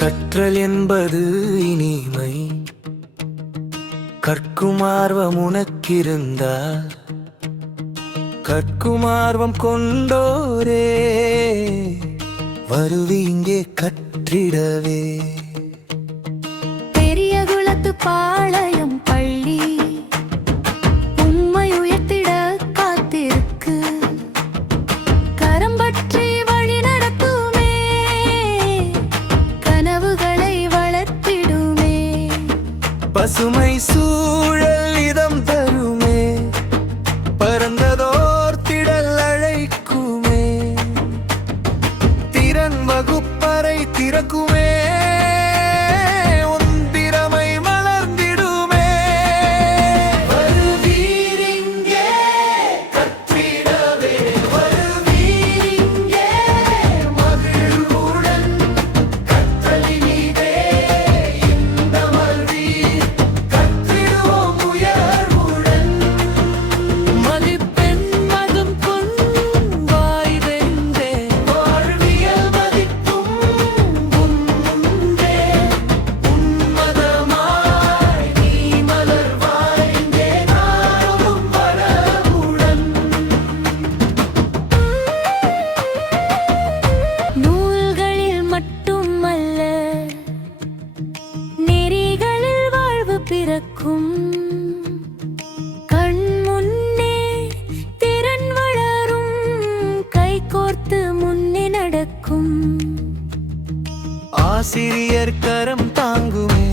கற்றல் என்பது இனிமை, கற்கும் ஆர்வம் உனக்கிருந்தால் கற்கும் ஆர்வம் கொண்டோரே வருவீங்கே கற்றிடவே. பெரிய குளத்து பாளையம் பள்ளி உம்மை உயர்த்திட காத்திருக்கு. கரம் பற்றி வழி நடத்துமே, கனவுகளை வளர்த்திடுமே. பசுமை சூழல் இதம் தருமே, பரந்ததோர் திடல் அழைக்குமே. திறன் வகுப்பறை திறக்குமே, உன் திறமை மலர்ந்திடுமே. வருவீரிங்கே கற்றிடவே, வருவீரிங்கே மகிழ்வுடன். கற்றலினிதே இன்பமல்வீர், கற்றிடுவோம் உயர்வுடன். மதிப்பெண் மதம் கொண் வாய்வென்றே, வாழ்வியல் மதிப்பும் உன்முன்பே. உன்மதமாய் நீ மலர்வாய், இங்கே நாளும் வளமுடன். நூல்களில் மட்டுமல்ல, நெறிகளில் வாழ்வு பிறக்கும். கண் முன்னே திறன் வளரும், கைகோர்த்து முன்னே நடக்கும். ஆசிரியர் கரம் தாங்குமே,